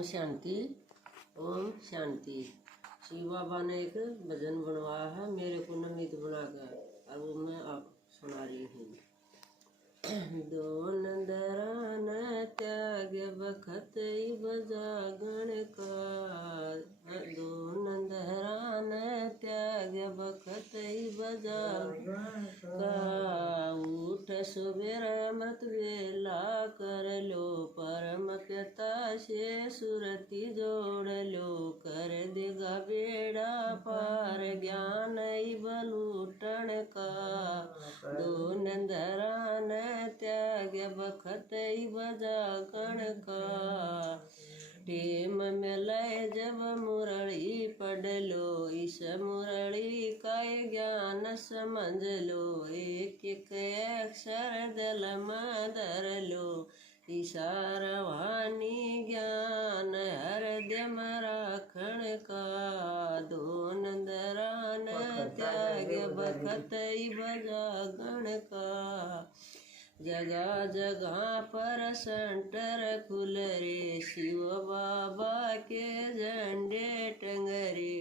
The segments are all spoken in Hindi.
ओम शांति। ओम शांति। शिव बाबा ने एक भजन बनवाया है मेरे को नमित बनाकर, और वो मैं आप सुना रही हूँ। दोन दरान त्याग बखत बजागण का, दोन दरान त्याग बखत बजागण का। उठ सुबेर अमृत वेला कर लो, परम पिता से सुरति जोड़ लो। कर देगा बेड़ा पार ज्ञान बलूटन का। दोन दरान त्याग बखत बजागण का। टेम मिलाए जब मुरली पढ़ लो, इस मुरली का ज्ञान समझ लो। एक एक अक्षर दिल में धर लो, इशारा वाणी ज्ञान हृदय में राखण का। दोन दरान त्याग बखत बजागण का। जगह जगह पर सेंटर खुल रे, शिव बाबा के झंडे टंगरे।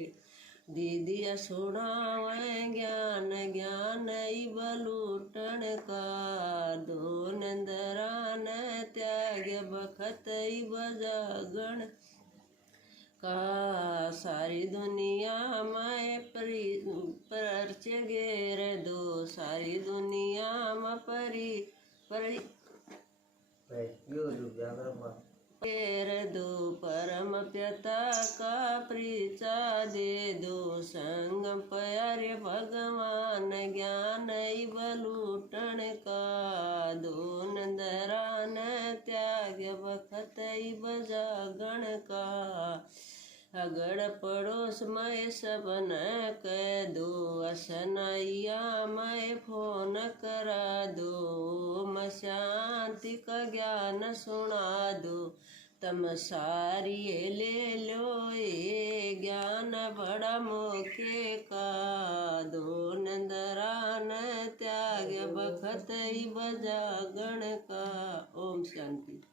दीदिया सुनावे ज्ञान ज्ञान बलूटन का। दोन दरान त्याग बखत बजागण का। सारी दुनिया में परच गेर दो, सारी दुनिया में घेर दो। परम पिता का परिचय दे दो, संग प्यारे भगवान ज्ञान बलूटन का। दोन दरान त्याग बखत बजागण का। अगड़ पड़ोस में सब न कह दो, असनैया में फोन करा दो। शांति का ज्ञान सुना दो, तम सारी ले लो ये ज्ञान बड़ा मौके का। दोन दरान त्याग बखत बजागण का। ओम शांति।